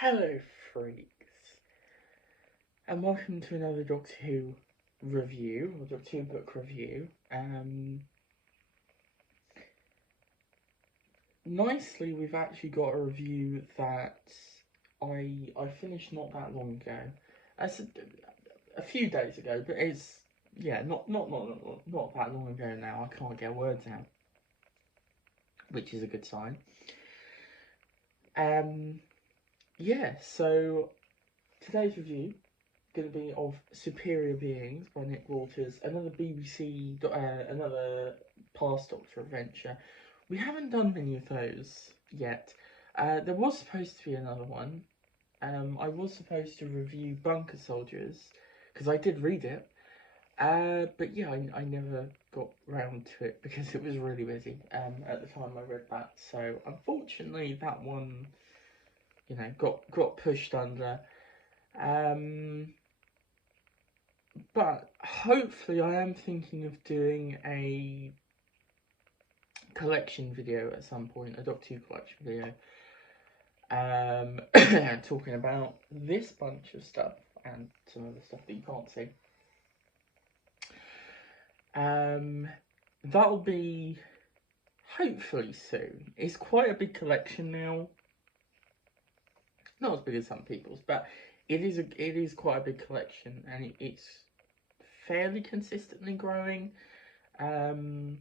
Hello, freaks, and welcome to another Doctor Who review, or Doctor Who book review. Nicely, we've actually got a review that I finished not that long ago. As a few days ago, but it's not that long ago now. I can't get words out, which is a good sign. So today's review going to be of Superior Beings by Nick Walters, another BBC, another past Doctor adventure. We haven't done many of those yet. There was supposed to be another one. I was supposed to review Bunker Soldiers, because I did read it. But yeah, I never got round to it because it was really busy at the time I read that. So unfortunately, that one, got pushed under. But hopefully I am thinking of doing a collection video at some point, a Doctor Who collection video, talking about this bunch of stuff and some other stuff that you can't see. That'll be hopefully soon. It's quite a big collection now. Not as big as some people's, but it is quite a big collection, and it's fairly consistently growing. I'm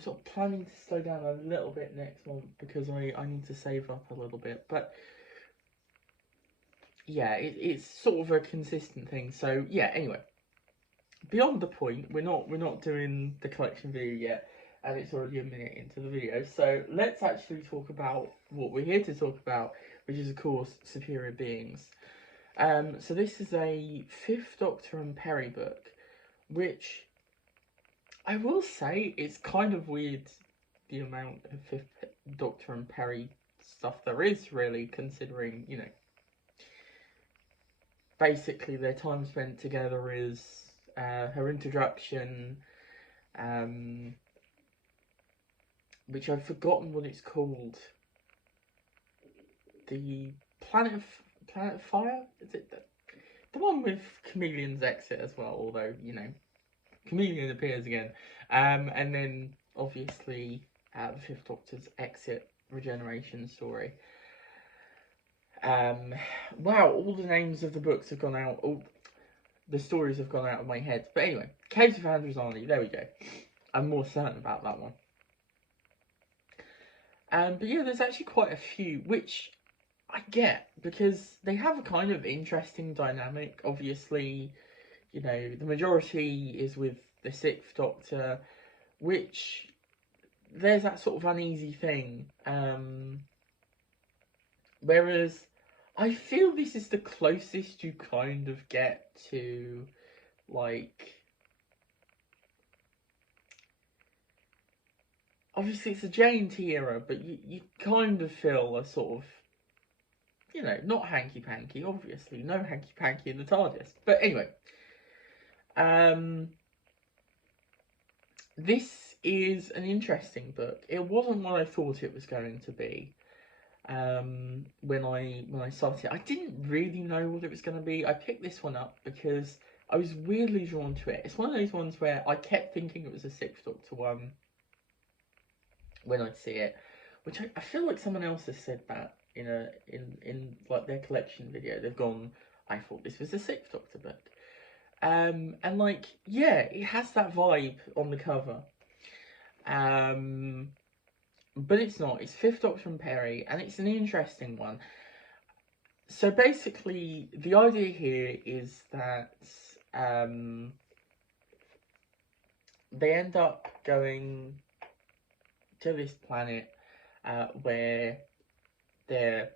sort of planning to slow down a little bit next month because I need to save up a little bit. But yeah, it's sort of a consistent thing. So yeah, anyway, beyond the point, we're not doing the collection video yet, and it's already a minute into the video. So let's actually talk about what we're here to talk about, which is of course Superior Beings. So this is a Fifth Doctor and Peri book, which I will say it's kind of weird the amount of Fifth Doctor and Peri stuff there is, really, considering, basically their time spent together is her introduction, which I've forgotten what it's called. The Planet of Fire? Is it the one with Chameleon's exit as well, although, Chameleon appears again. And then, obviously, the Fifth Doctor's exit regeneration story. Wow, all the names of the books have gone out. All the stories have gone out of my head. But anyway, Caves of Androzani, there we go. I'm more certain about that one. But yeah, there's actually quite a few, which I get, because they have a kind of interesting dynamic. Obviously, the majority is with the Sixth Doctor, which there's that sort of uneasy thing. Whereas I feel this is the closest you kind of get to, like, obviously it's a JNT era, but you kind of feel a sort of, not hanky-panky, obviously, no hanky-panky in the TARDIS. But anyway, this is an interesting book. It wasn't what I thought it was going to be. When I started, I didn't really know what it was going to be. I picked this one up because I was weirdly drawn to it. It's one of those ones where I kept thinking it was a Sixth Doctor one when I see it, which I feel like someone else has said that in like their collection video. They've gone, I thought this was a Sixth Doctor book. And like, yeah, it has that vibe on the cover. But it's not. It's Fifth Doctor and Peri, and it's an interesting one. So basically, the idea here is that they end up going to this planet where they're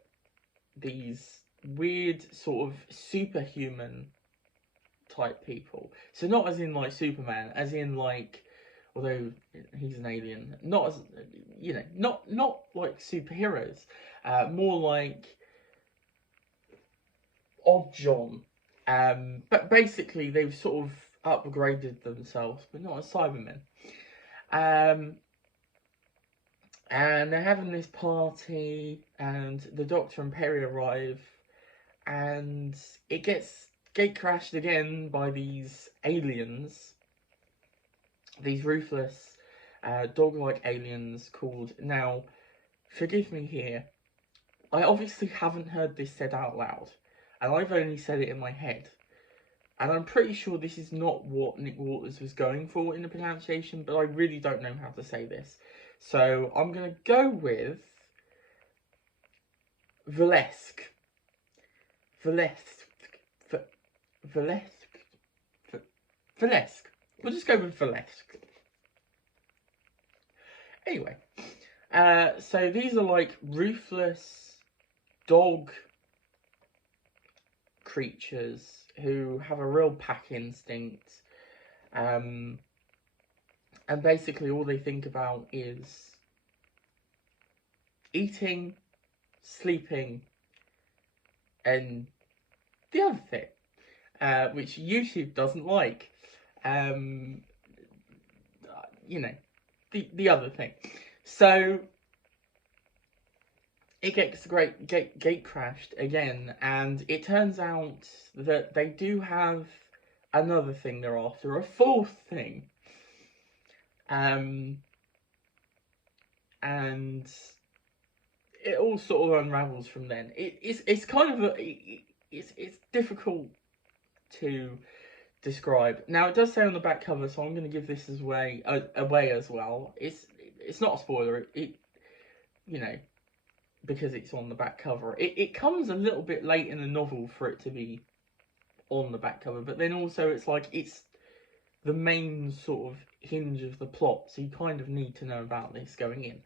these weird sort of superhuman type people. So not as in like Superman, as in like, although he's an alien, not as, not like superheroes, more like Oddjohn. But basically they've sort of upgraded themselves, but not as Cybermen. And they're having this party, and the Doctor and Perry arrive, and it gets gate crashed again by these aliens, these ruthless, dog-like aliens called. Now, forgive me here, I obviously haven't heard this said out loud, and I've only said it in my head. And I'm pretty sure this is not what Nick Waters was going for in the pronunciation, but I really don't know how to say this. So I'm going to go with Valesk. Valesk. Valesk. Valesk. We'll just go with Valesk. Anyway, so these are like ruthless dog creatures who have a real pack instinct, and basically all they think about is eating, sleeping, and the other thing, which YouTube doesn't like. You know, the other thing. So it gets gate crashed again, and it turns out that they do have another thing they're after, a fourth thing. And it all sort of unravels from then. It's kind of it's difficult to describe. Now it does say on the back cover, so I'm going to give this away as well. It's not a spoiler. It you know, because it's on the back cover. It comes a little bit late in the novel for it to be on the back cover, but then also it's like it's the main sort of hinge of the plot, so you kind of need to know about this going in.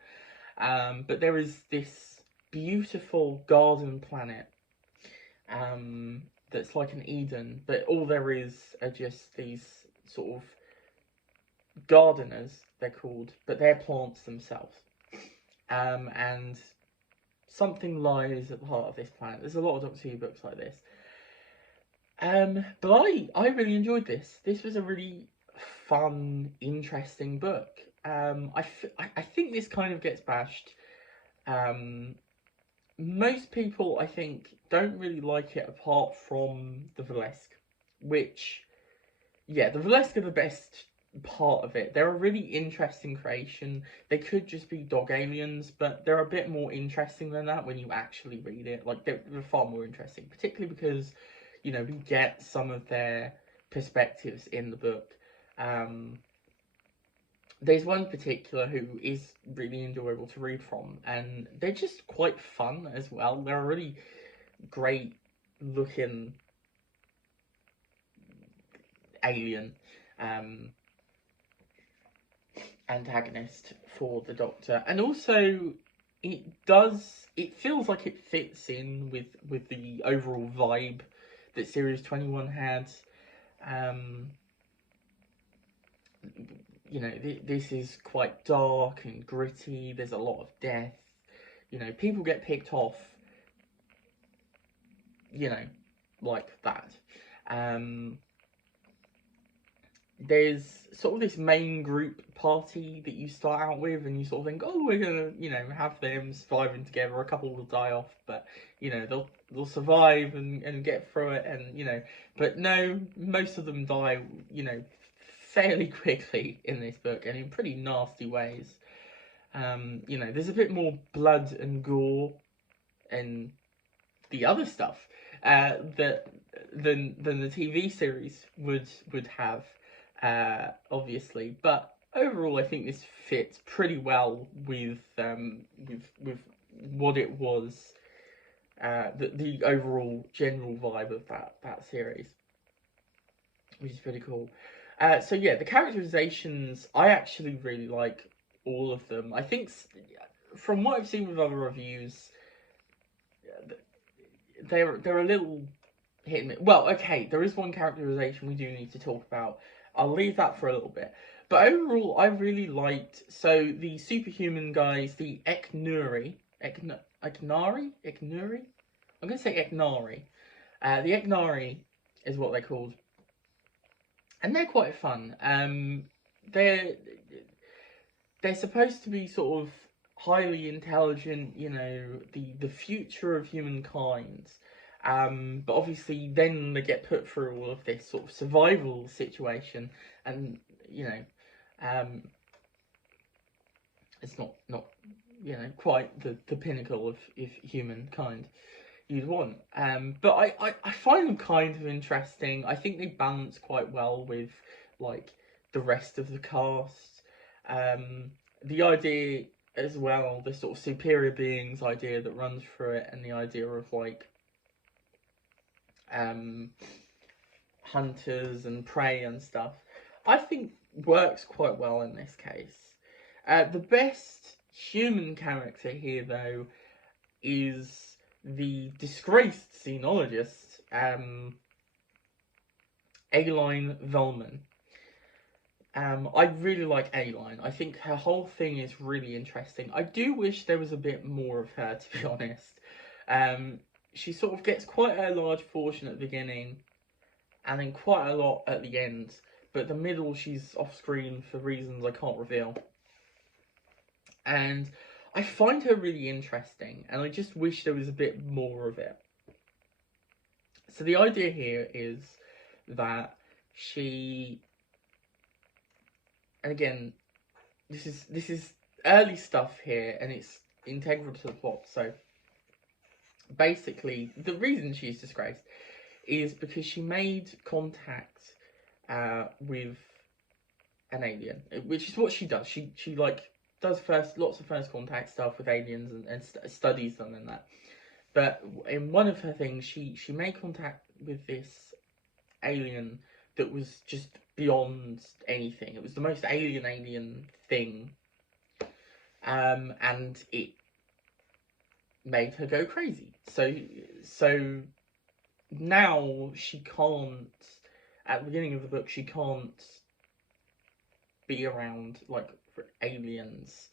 But there is this beautiful garden planet that's like an Eden, but all there is are just these sort of gardeners, they're called, but they're plants themselves. And something lies at the heart of this planet. There's a lot of Doctor Who books like this. But I really enjoyed this. This was a really fun, interesting book. I think this kind of gets bashed. Most people, I think, don't really like it apart from the Valesk, which, yeah, the Valesk are the best part of it. They're a really interesting creation. They could just be dog aliens, but they're a bit more interesting than that when you actually read it. Like, they're far more interesting, particularly because, you know, we get some of their perspectives in the book. There's one particular who is really enjoyable to read from, and they're just quite fun as well. They're a really great looking alien antagonist for the Doctor, and also it feels like it fits in with the overall vibe that Series 21 had. You know, this is quite dark and gritty. There's a lot of death. You know, people get picked off. You know, like that. There's sort of this main group party that you start out with, and you sort of think, oh, we're gonna, you know, have them surviving together. A couple will die off, but you know they'll survive and get through it, and you know, but no, most of them die, you know, fairly quickly in this book, and in pretty nasty ways. You know, there's a bit more blood and gore and the other stuff that than the TV series would have. Obviously, but overall, I think this fits pretty well with what it was, the overall general vibe of that series, which is pretty cool. So yeah, the characterizations, I actually really like all of them. I think from what I've seen with other reviews, they're a little hit and miss. Well, okay, there is one characterization we do need to talk about. I'll leave that for a little bit. But overall, I really liked, so the superhuman guys, the Eknuri? Eknari? I'm going to say Eknari. The Eknari is what they're called. And they're quite fun. They're supposed to be sort of highly intelligent, the future of humankind. But obviously, then they get put through all of this sort of survival situation, and you know, um, it's not quite the pinnacle of humankind you'd want. But I find them kind of interesting. I think they balance quite well with like the rest of the cast. The idea as well, the sort of superior beings idea that runs through it, and the idea of like um, hunters and prey and stuff, I think works quite well in this case. The best human character here, though, is the disgraced xenologist, Aileen Velman. I really like Aileen. I think her whole thing is really interesting. I do wish there was a bit more of her, to be honest. She sort of gets quite a large portion at the beginning, and then quite a lot at the end. But the middle, she's off screen for reasons I can't reveal. And I find her really interesting, and I just wish there was a bit more of it. So the idea here is that she, and again, this is early stuff here, and it's integral to the plot. So basically, the reason she's disgraced is because she made contact with an alien, which is what she does. She like does lots of first contact stuff with aliens and studies them and that. But in one of her things, she made contact with this alien that was just beyond anything. It was the most alien thing, and it made her go crazy. So now she can't. At the beginning of the book, she can't be around like aliens,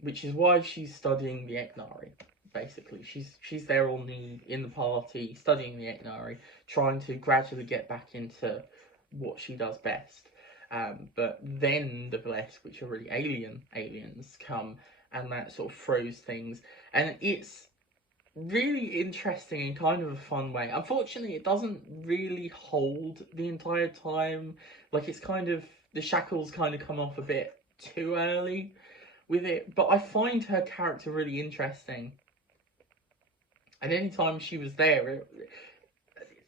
which is why she's studying the Eknari. Basically, she's there in the party studying the Eknari, trying to gradually get back into what she does best. But then the Blessed, which are really aliens, come, and that sort of throws things, and it's really interesting in kind of a fun way. Unfortunately, it doesn't really hold the entire time. Like, it's kind of, the shackles kind of come off a bit too early with it, but I find her character really interesting. And anytime she was there,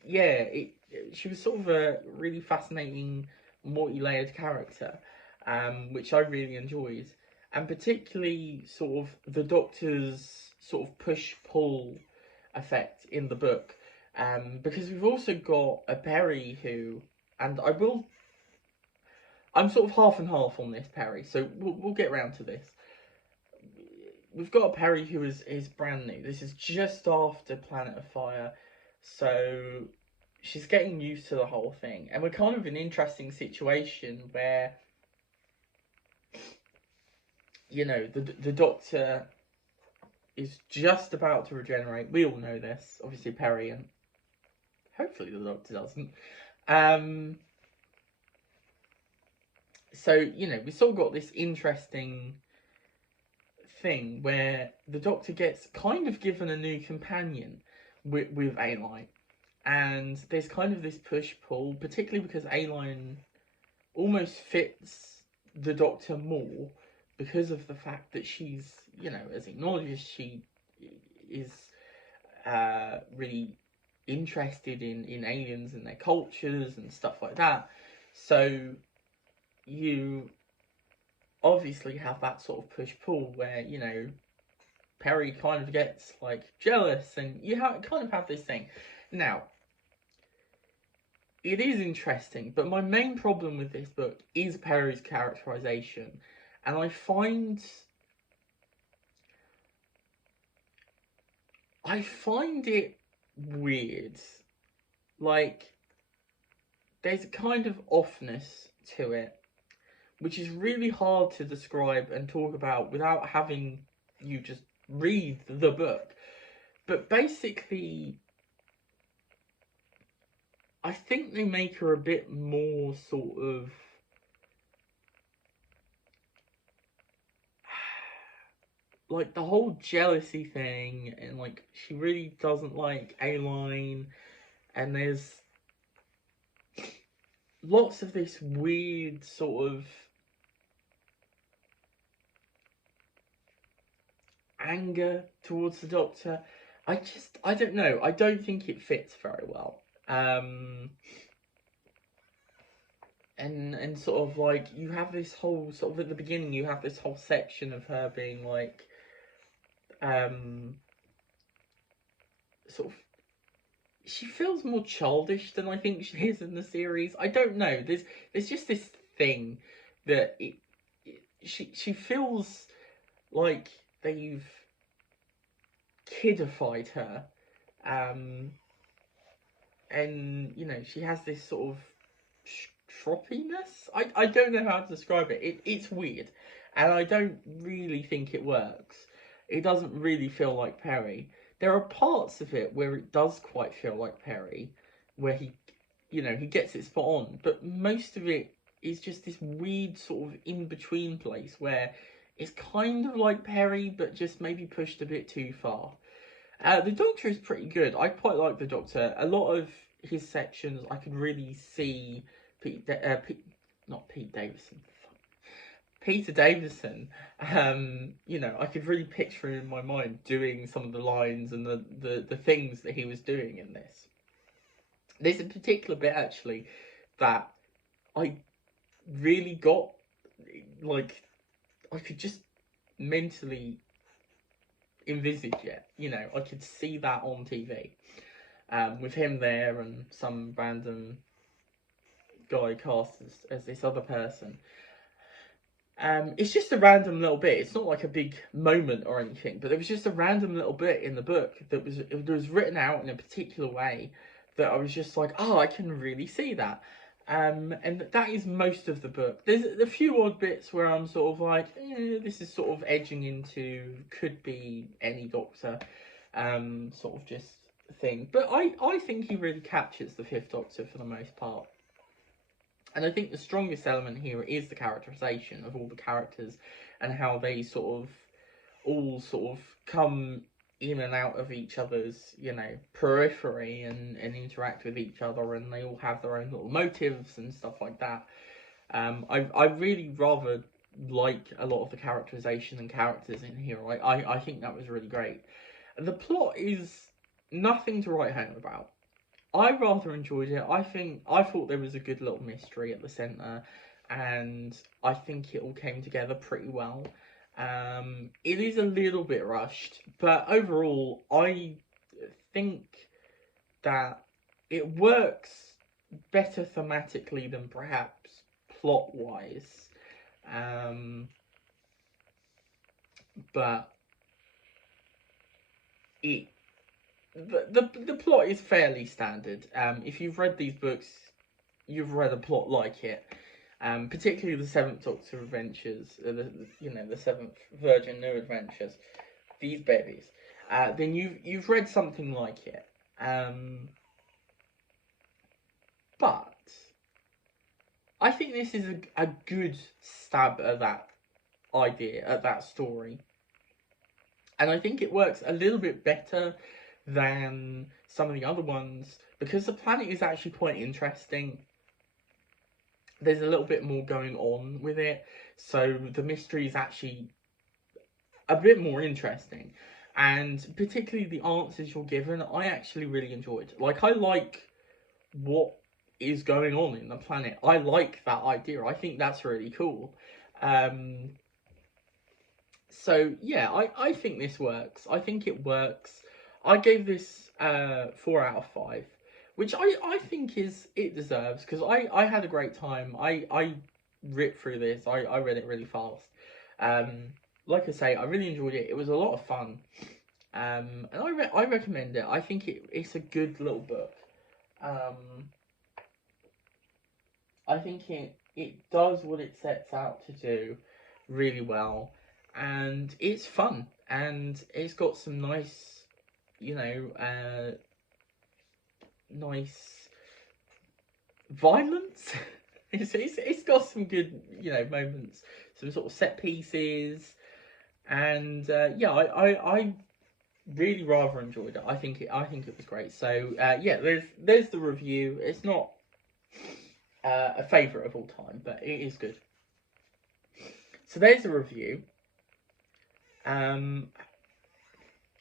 she was sort of a really fascinating, multi-layered character, which I really enjoyed. And particularly sort of the Doctor's sort of push-pull effect in the book. Because we've also got a Peri who, and I'm sort of half and half on this Peri, so we'll get round to this. We've got a Peri who is brand new. This is just after Planet of Fire, so she's getting used to the whole thing. And we're kind of in an interesting situation where, the Doctor is just about to regenerate. We all know this, obviously Peri, and hopefully the Doctor doesn't. So, we've sort of got this interesting thing where the Doctor gets kind of given a new companion with Aileen. And there's kind of this push-pull, particularly because Aileen almost fits the Doctor more because of the fact that she's, as acknowledged, she is really interested in aliens and their cultures and stuff like that. So you obviously have that sort of push-pull where, Peri kind of gets, like, jealous, and you kind of have this thing. Now, it is interesting, but my main problem with this book is Peri's characterization, and I find it weird. Like, there's a kind of offness to it, which is really hard to describe and talk about without having you just read the book. But basically, I think they make her a bit more sort of like the whole jealousy thing, and like she really doesn't like A-Line, and there's lots of this weird sort of anger towards the Doctor. I don't know. I don't think it fits very well. And sort of like you have this whole sort of at the beginning you have this whole section of her being like um sort of she feels more childish than I think she is in the series. I don't know. There's just this thing that she feels like they've kidified her, um, and you know she has this sort of troppiness. I don't know how to describe it. It's weird, and I don't really think it works. It doesn't really feel like Perry. There are parts of it where it does quite feel like Perry, where he gets it spot on, but most of it is just this weird sort of in between place where it's kind of like Perry, but just maybe pushed a bit too far. The Doctor is pretty good. I quite like the Doctor. A lot of his sections, I could really see not Pete Davidson, Peter Davison. I could really picture him in my mind doing some of the lines and the things that he was doing in this. There's a particular bit actually that I really got, like, I could just mentally envisage it. I could see that on TV, with him there and some random guy cast as this other person. It's just a random little bit. It's not like a big moment or anything, but there was just a random little bit in the book that was written out in a particular way that I was just like, oh, I can really see that. And that is most of the book. There's a few odd bits where I'm sort of like, this is sort of edging into could be any Doctor, sort of just thing. But I think he really captures the Fifth Doctor for the most part. And I think the strongest element here is the characterization of all the characters and how they all come in and out of each other's, periphery and interact with each other, and they all have their own little motives and stuff like that. I really rather like a lot of the characterization and characters in here. I think that was really great. The plot is nothing to write home about. I rather enjoyed it. I thought there was a good little mystery at the centre, and I think it all came together pretty well. It is a little bit rushed, but overall, I think that it works better thematically than perhaps plot-wise. But it the plot is fairly standard. If you've read these books, you've read a plot like it. Particularly the Seventh Doctor Adventures, the Seventh Virgin New Adventures, these babies. Then you've read something like it. But I think this is a good stab at that idea, at that story. And I think it works a little bit better than some of the other ones because the planet is actually quite interesting. There's a little bit more going on with it, so the mystery is actually a bit more interesting, and particularly the answers you're given, I actually really enjoyed. Like, I like what is going on in the planet. I like that idea. I think that's really cool. So yeah, I think this works. I think it works. I gave this 4 out of 5, which I think it deserves, because I had a great time. I ripped through this. I read it really fast. Like I say, I really enjoyed it. It was a lot of fun. And I recommend it. I think it's a good little book. I think it does what it sets out to do really well, and it's fun, and it's got some nice, nice violence. It's got some good, moments, some sort of set pieces, and yeah, I really rather enjoyed it. I think it was great. So yeah, there's the review. It's not a favourite of all time, but it is good. So there's the review.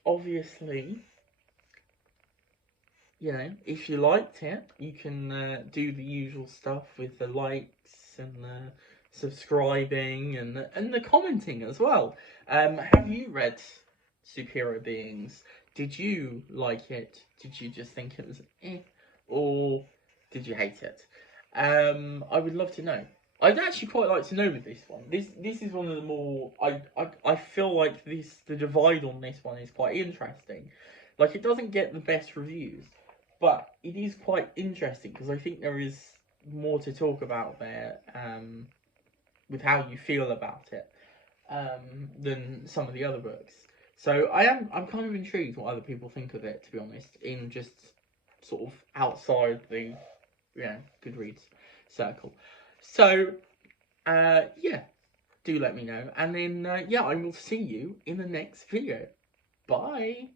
Obviously, you know, if you liked it, you can do the usual stuff with the likes and the subscribing and the commenting as well. Have you read Superior Beings? Did you like it? Did you just think it was or did you hate it? I would love to know. I'd actually quite like to know with this one. This is one of the more I feel like the divide on this one is quite interesting. Like it doesn't get the best reviews, but it is quite interesting because I think there is more to talk about there with how you feel about it than some of the other books. So I'm kind of intrigued what other people think of it, to be honest, in just sort of outside the Goodreads circle. So yeah, do let me know, and then yeah, I will see you in the next video. Bye.